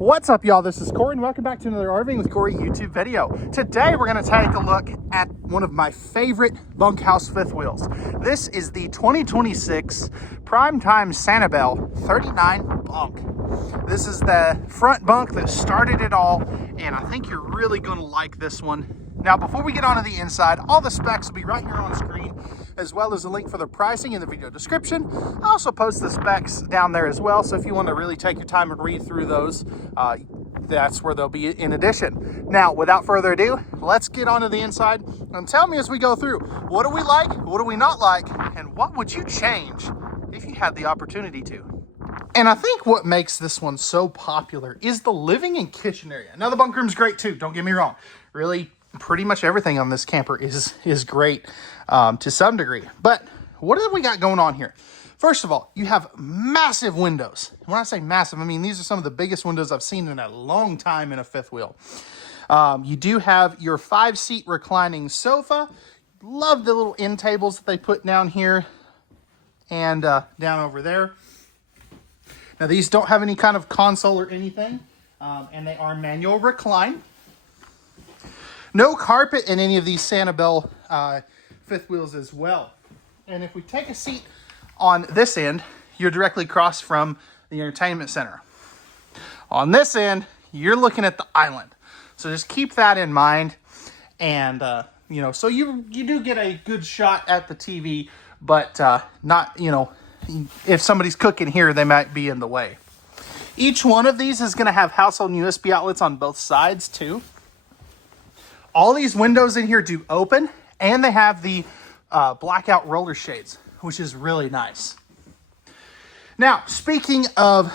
What's up, y'all? This is Corey, and welcome back to another RVing with Corey YouTube video. Today, we're going to take a look at one of my favorite bunkhouse fifth wheels. This is the 2026 Primetime Sanibel 39BUNK. This is the front bunk that started it all, and I think you're really going to like this one. Now, before we get onto the inside, all the specs will be right here on screen, as well as a link for the pricing in the video description. I also post the specs down there as well, so if you want to really take your time and read through those, that's where they'll be in addition. Now, without further ado, let's get onto the inside and tell me as we go through, what do we like, what do we not like, and what would you change if you had the opportunity to? And I think what makes this one so popular is the living and kitchen area. Now, the bunk room's great too, don't get me wrong. Really, pretty much everything on this camper is great to some degree. But what have we got going on here? First of all, you have massive windows. When I say massive, I mean these are some of the biggest windows I've seen in a long time in a fifth wheel. You do have your 5-seat reclining sofa. Love the little end tables that they put down here and down over there. Now, these don't have any kind of console or anything, and they are manual recline. No carpet in any of these Sanibel fifth wheels as well. And if we take a seat on this end, you're directly across from the entertainment center. On this end, you're looking at the island. So just keep that in mind. And, you know, so you do get a good shot at the TV, but not, you know, if somebody's cooking here, they might be in the way. Each one of these is going to have household USB outlets on both sides too. All these windows in here do open, and they have the blackout roller shades, which is really nice. Now, speaking of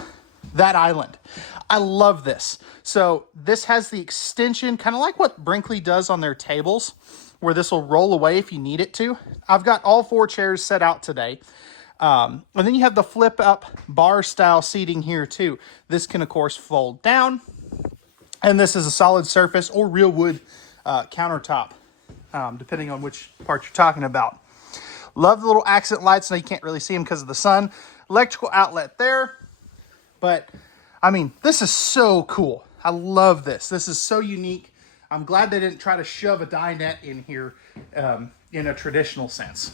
that island, I love this. So this has the extension, kind of like what Brinkley does on their tables, where this will roll away if you need it to. I've got all 4 chairs set out today. And then you have the flip up bar style seating here too. This can of course fold down, and this is a solid surface or real wood countertop, depending on which part you're talking about. Love the little accent lights. Now you can't really see them because of the sun. Electrical outlet there. But I mean, this is so cool. I love this. This is so unique. I'm glad they didn't try to shove a dinette in here in a traditional sense.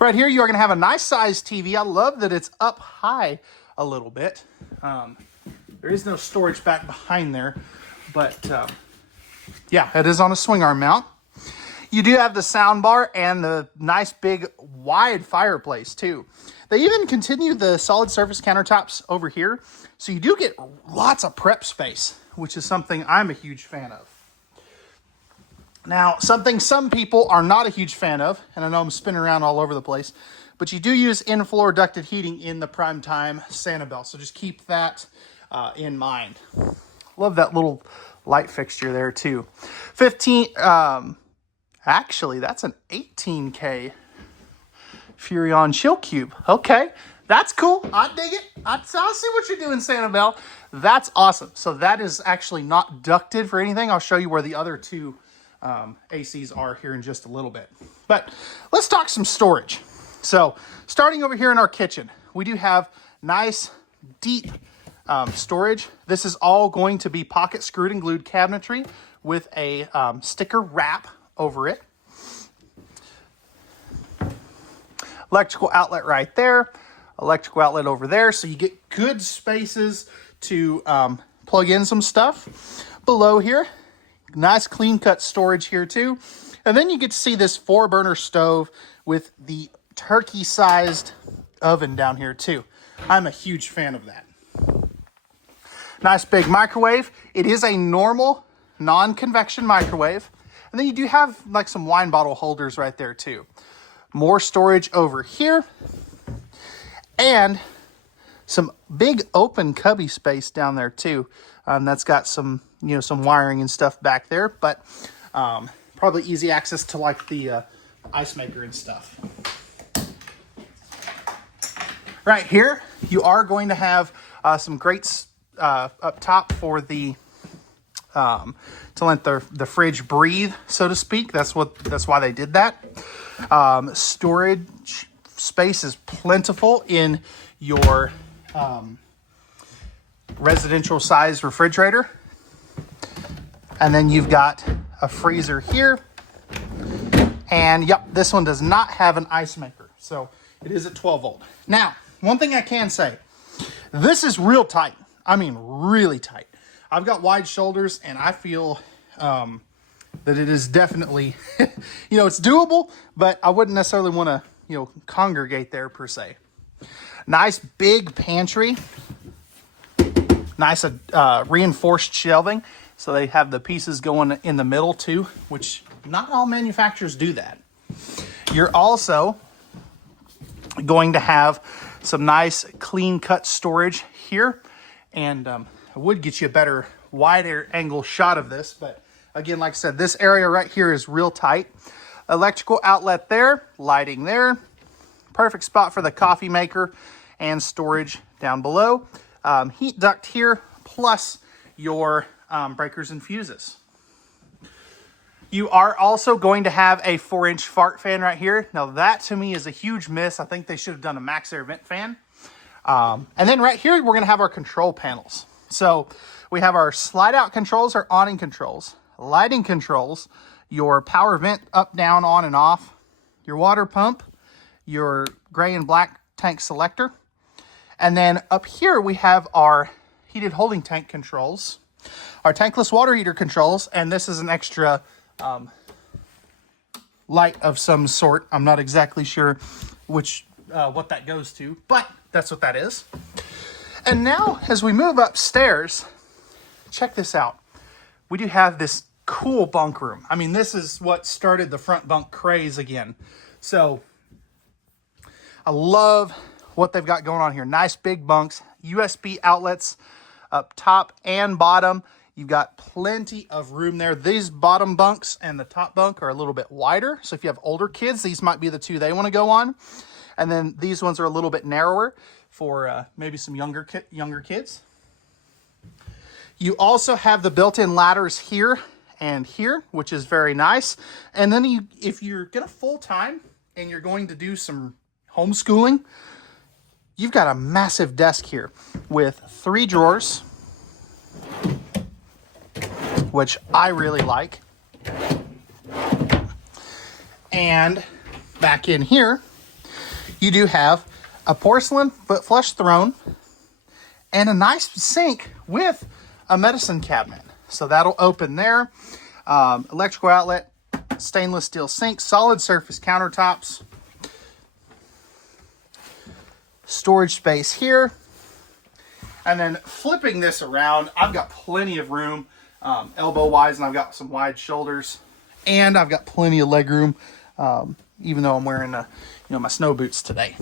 Right here, you are going to have a nice sized TV. I love that it's up high a little bit. There is no storage back behind there, but yeah, it is on a swing arm mount. You do have the sound bar and the nice big wide fireplace too. They even continue the solid surface countertops over here. So you do get lots of prep space, which is something I'm a huge fan of. Now, something some people are not a huge fan of, and I know I'm spinning around all over the place, but you do use in-floor ducted heating in the Primetime Sanibel. So just keep that in mind. Love that little light fixture there too. Actually, that's an 18K Furrion Chill Cube. Okay, that's cool. I dig it. I see what you're doing, Sanibel. That's awesome. So that is actually not ducted for anything. I'll show you where the other 2 ACs are here in just a little bit. But let's talk some storage. So starting over here in our kitchen, we do have nice, deep storage. This is all going to be pocket screwed and glued cabinetry with a sticker wrap over it. Electrical outlet right there. Electrical outlet over there. So you get good spaces to plug in some stuff. Below here, nice clean cut storage here too. And then you get to see this 4-burner stove with the turkey sized oven down here too. I'm a huge fan of that. Nice big microwave. It is a normal non-convection microwave. And then you do have like some wine bottle holders right there too. More storage over here. And some big open cubby space down there too. That's got some, you know, some wiring and stuff back there, but probably easy access to like the ice maker and stuff. Right here, you are going to have some grates up top for the to let the fridge breathe, so to speak. That's why they did that. Storage space is plentiful in your residential size refrigerator. And then you've got a freezer here. And yep, this one does not have an ice maker. So it is at 12 volt. Now, one thing I can say, this is real tight. I mean, really tight. I've got wide shoulders and I feel that it is definitely, you know, it's doable, but I wouldn't necessarily want to, you know, congregate there per se. Nice big pantry. Nice reinforced shelving. So they have the pieces going in the middle too, which not all manufacturers do that. You're also going to have some nice clean cut storage here. And I would get you a better wider angle shot of this, but again, like I said, this area right here is real tight. Electrical outlet there, lighting there. Perfect spot for the coffee maker and storage down below. Heat duct here, plus your breakers and fuses. You are also going to have a 4-inch fart fan right here. Now that to me is a huge miss. I think they should have done a max air vent fan. And then right here, we're going to have our control panels. So we have our slide out controls, our awning controls, lighting controls, your power vent up, down, on, and off, your water pump, your gray and black tank selector. And then up here, we have our heated holding tank controls, our tankless water heater controls, and this is an extra light of some sort. I'm not exactly sure which what that goes to, but that's what that is. And now, as we move upstairs, check this out. We do have this cool bunk room. I mean, this is what started the front bunk craze again. So I love what they've got going on here. Nice big bunks, USB outlets up top and bottom. You've got plenty of room there. These bottom bunks and the top bunk are a little bit wider. So if you have older kids, these might be the two they want to go on. And then these ones are a little bit narrower for maybe some younger kids. You also have the built-in ladders here and here, which is very nice. And then if you're going to full-time and you're going to do some homeschooling, you've got a massive desk here with 3 drawers, which I really like. And back in here, you do have a porcelain foot flush throne and a nice sink with a medicine cabinet. So that'll open there. Electrical outlet, stainless steel sink, solid surface countertops, storage space here. And then flipping this around, I've got plenty of room elbow wise, and I've got some wide shoulders, and I've got plenty of leg room, even though I'm wearing my snow boots today.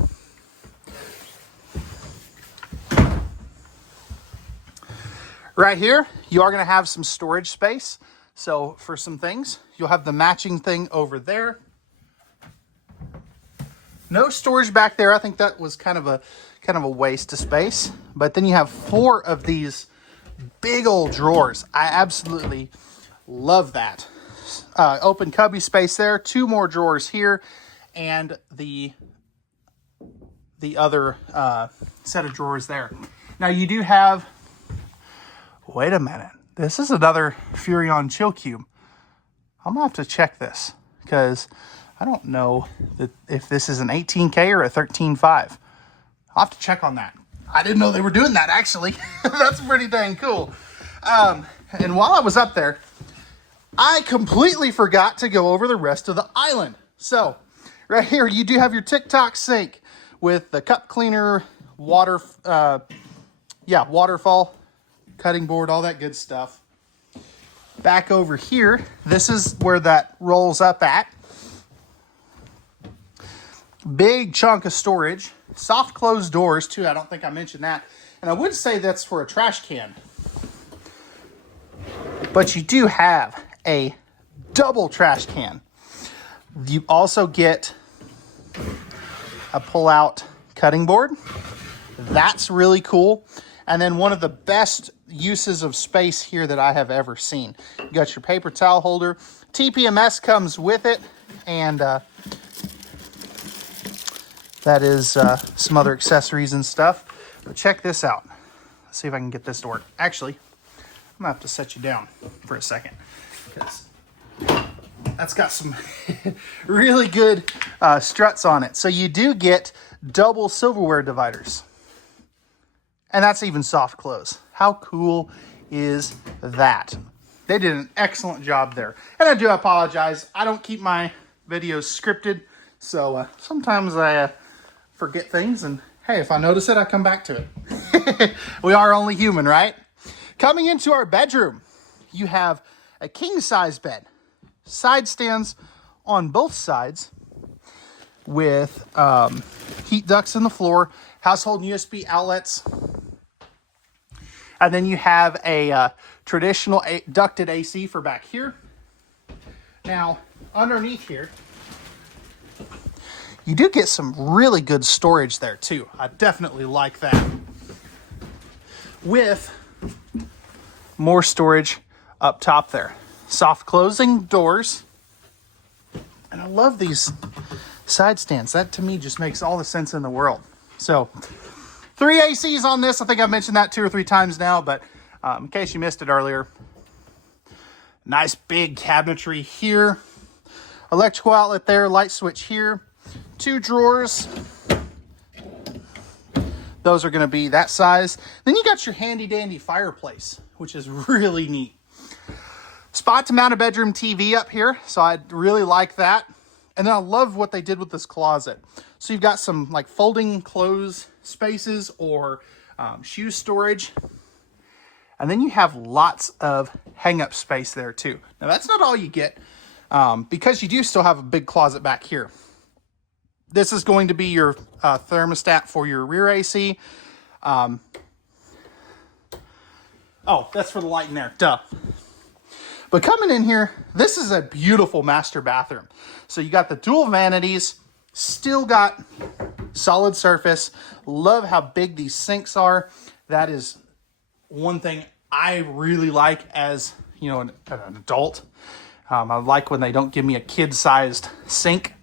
Right here, you are going to have some storage space. So for some things, you'll have the matching thing over there. No storage back there. I think that was kind of a waste of space. But then you have 4 of these big old drawers. I absolutely love that. Open cubby space there. 2 more drawers here, and the other set of drawers there. Now you do have. Wait a minute. This is another Furrion chill cube. I'm gonna have to check this because I don't know if this is an 18K or a 13.5. I'll have to check on that. I didn't know they were doing that, actually. That's pretty dang cool. And while I was up there, I completely forgot to go over the rest of the island. So right here, you do have your TikTok sink with the cup cleaner, waterfall, cutting board, all that good stuff. Back over here, this is where that rolls up at. Big chunk of storage. Soft closed doors too. I don't think I mentioned that. And I would say that's for a trash can. But you do have a double trash can. You also get a pull-out cutting board. That's really cool. And then one of the best uses of space here that I have ever seen. You got your paper towel holder. TPMS comes with it. And that is some other accessories and stuff. But check this out. Let's see if I can get this to work. Actually, I'm gonna have to set you down for a second because that's got some really good struts on it. So you do get double silverware dividers. And that's even soft close. How cool is that? They did an excellent job there. And I do apologize. I don't keep my videos scripted. So sometimes I forget things. And hey, if I notice it, I come back to it. We are only human, right? Coming into our bedroom, you have a king-size bed. Side stands on both sides with heat ducts in the floor, household USB outlets. And then you have a traditional ducted AC for back here. Now, underneath here, you do get some really good storage there too. I definitely like that. With more storage up top there. Soft closing doors. And I love these side stands. That to me just makes all the sense in the world. So 3 ACs on this. I think I've mentioned that 2 or 3 times now, but in case you missed it earlier. Nice big cabinetry here. Electrical outlet there, light switch here. 2 drawers. Those are going to be that size. Then you got your handy dandy fireplace, which is really neat. Spot to mount a bedroom TV up here, so I really like that. And then I love what they did with this closet. So you've got some like folding clothes spaces or shoe storage. And then you have lots of hang-up space there too. Now that's not all you get because you do still have a big closet back here. This is going to be your thermostat for your rear AC. Oh, that's for the light in there, duh. But coming in here, this is a beautiful master bathroom. So you got the dual vanities, still got solid surface. Love how big these sinks are. That is one thing I really like as, you know, an adult. I like when they don't give me a kid-sized sink.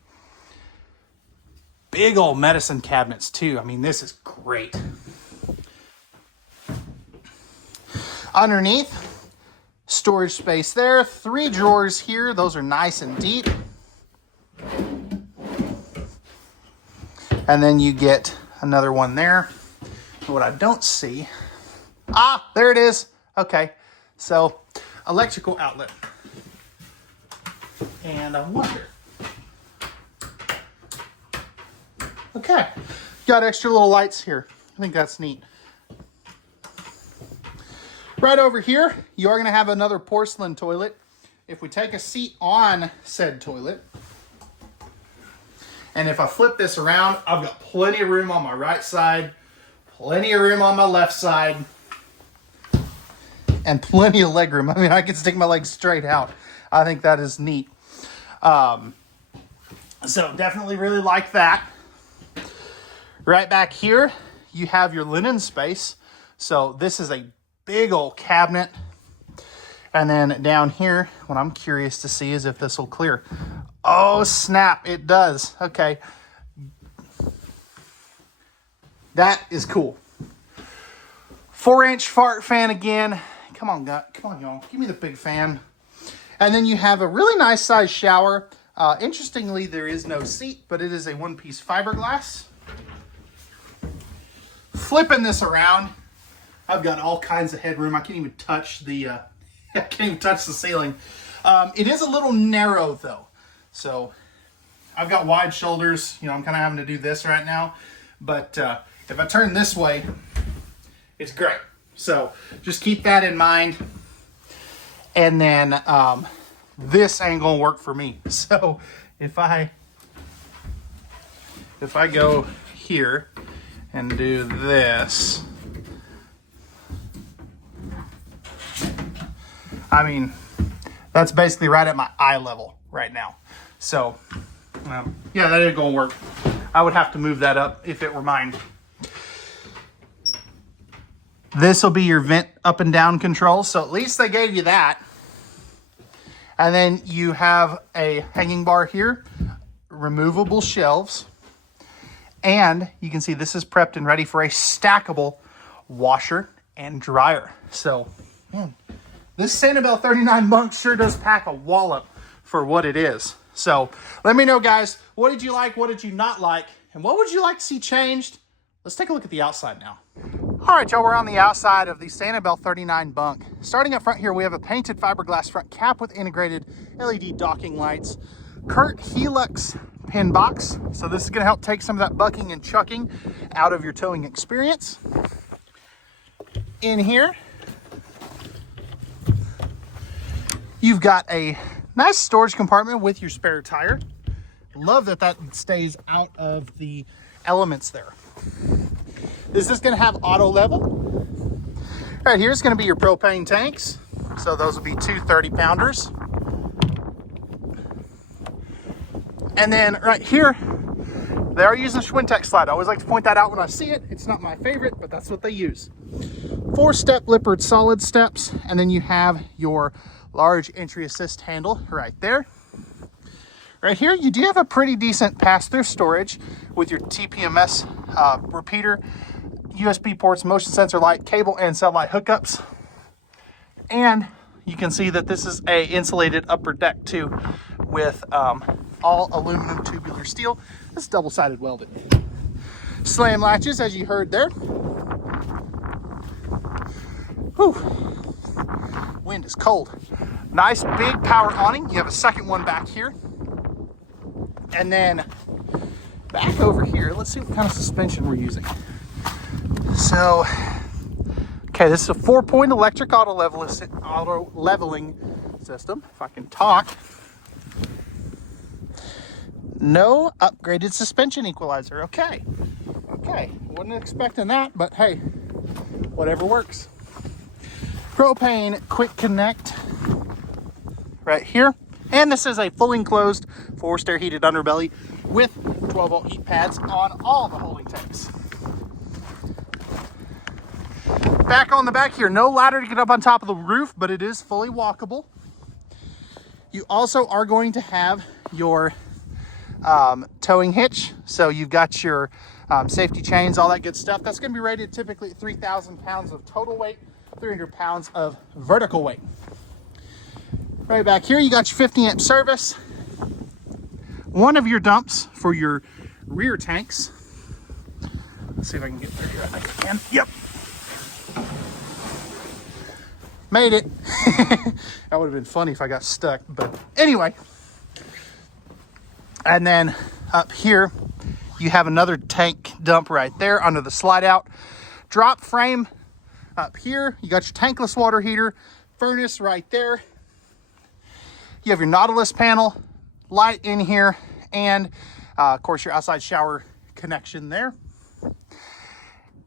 Big old medicine cabinets too. I mean, this is great. Underneath, storage space there. 3 drawers here. Those are nice and deep. And then you get another one there. What I don't see. Ah, there it is. Okay. So, electrical outlet. And I wonder. Okay. Got extra little lights here. I think that's neat. Right over here, you are going to have another porcelain toilet. If we take a seat on said toilet, and if I flip this around, I've got plenty of room on my right side, plenty of room on my left side, and plenty of leg room. I mean, I can stick my legs straight out. I think that is neat. So definitely really like that. Right back here, you have your linen space. So this is a big old cabinet. And then down here, what I'm curious to see is if this will clear. Oh, snap, it does. Okay. That is cool. 4-inch fart fan again. Come on, y'all. Give me the big fan. And then you have a really nice size shower. Interestingly, there is no seat, but it is a one-piece fiberglass. Flipping this around, I've got all kinds of headroom. I can't even touch the ceiling. It is a little narrow though. So I've got wide shoulders. You know, I'm kind of having to do this right now. But if I turn this way, it's great. So just keep that in mind. And then this ain't gonna work for me. So if I go here and do this, I mean, that's basically right at my eye level right now. So, yeah, that ain't gonna work. I would have to move that up if it were mine. This will be your vent up and down control. So at least they gave you that. And then you have a hanging bar here, removable shelves. And you can see this is prepped and ready for a stackable washer and dryer. So, man, this Sanibel 39 bunk sure does pack a wallop for what it is. So let me know, guys, what did you like? What did you not like? And what would you like to see changed? Let's take a look at the outside now. All right, y'all, we're on the outside of the Sanibel 39 bunk. Starting up front here, we have a painted fiberglass front cap with integrated LED docking lights. Kurt Helix pin box. So this is gonna help take some of that bucking and chucking out of your towing experience. In here, you've got a nice storage compartment with your spare tire. Love that that stays out of the elements there. This is going to have auto level. Right here is going to be your propane tanks. So those will be two 30-pounders. And then right here, they are using a Schwintek slide. I always like to point that out when I see it. It's not my favorite, but that's what they use. 4-step Lippert solid steps. And then you have your large entry assist handle right there. Right here, you do have a pretty decent pass-through storage with your TPMS repeater, USB ports, motion sensor light, cable and cell light hookups. And you can see that this is a insulated upper deck too with all aluminum tubular steel. This is double-sided welded. Slam latches, as you heard there. Whew. Wind is cold. Nice big power awning. You have a second one back here. And then back over here, let's see what kind of suspension we're using. So, okay, this is a 4-point electric auto leveling system, if I can talk. No upgraded suspension equalizer. Okay, wasn't expecting that, but hey, whatever works. Propane quick connect right here. And this is a fully enclosed forced air heated underbelly with 12-volt heat pads on all the holding tanks. Back on the back here, no ladder to get up on top of the roof, but it is fully walkable. You also are going to have your towing hitch. So you've got your safety chains, all that good stuff. That's going to be rated typically at 3,000 pounds of total weight, 300 pounds of vertical weight. Right back here, you got your 50 amp service. One of your dumps for your rear tanks. Let's see if I can get through here. I think I can. Yep. Made it. That would have been funny if I got stuck, but anyway. And then up here, you have another tank dump right there under the slide out. Drop frame up here. You got your tankless water heater, furnace right there. You have your Nautilus panel, light in here, and of course your outside shower connection there.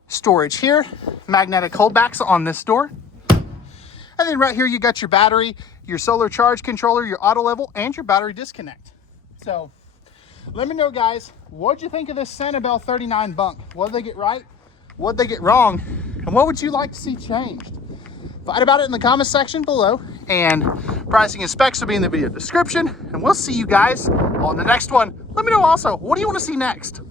Storage here, magnetic holdbacks on this door. And then right here you got your battery, your solar charge controller, your auto level, and your battery disconnect. So let me know, guys, what'd you think of this Sanibel 39 bunk? What did they get right? What did they get wrong? And what would you like to see changed? Fight about it in the comment section below, and pricing and specs will be in the video description, and we'll see you guys on the next one. Let me know also, what do you want to see next?